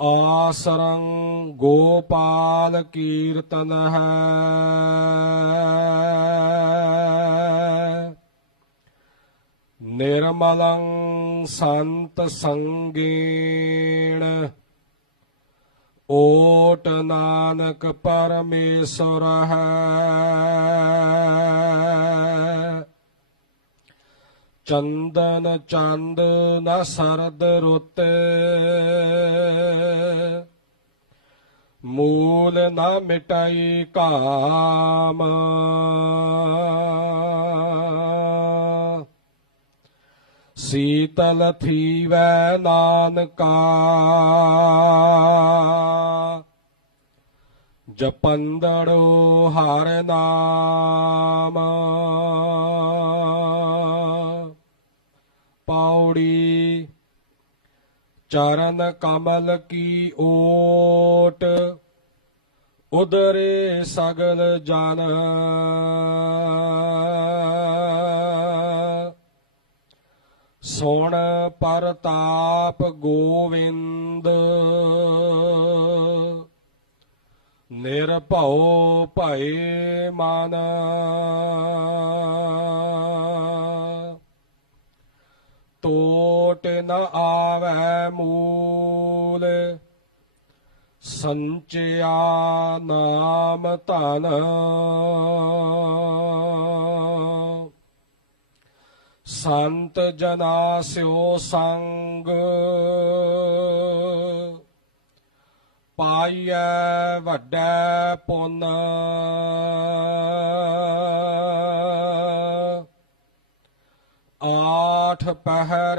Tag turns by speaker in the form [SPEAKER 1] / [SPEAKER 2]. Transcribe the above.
[SPEAKER 1] ਆਸਰੰ ਗੋਪਾਲ ਕੀਰਤਨ ਹੈ। ਨਿਰਮਲੰ ਸੰਤ ਸੰਗੇਣ। ਓਟ ਨਾਨਕ ਪਰਮੇਸ਼ਰ ਹੈ। ਚੰਦਨ ਚੰਦ ਨਾ ਸਰਦ ਰੁੱਤ। ਮੂਲ ਨਾ ਮਿਟਾਈ ਕਾਮ। ਸੀਤਲ ਥੀਵੈ ਨਾਨਕਾ। ਜਪੰਦੜੋ ਹਰ ਨਾਮ। ਪੌੜੀ ਚਰਨ ਕਮਲ ਕੀ ਓਟ ਉਦਰੇ ਸਗਲ ਜਨ। ਸੁਣ ਪਰਤਾਪ ਗੋਵਿੰਦ ਨਿਰਭਉ ਭਏ ਮਨ। ਟੋਟ ਨ ਆਵੈ ਮੂਲ। ਸੰਚਿਆ ਨਾਮ ਧਨ। ਸੰਤ ਜਨਾ ਸਿਓ ਸੰਗ। ਪਾਈਐ ਵੱਡੈ ਪੁੰਨ। ਆਠ ਪਹਿਰ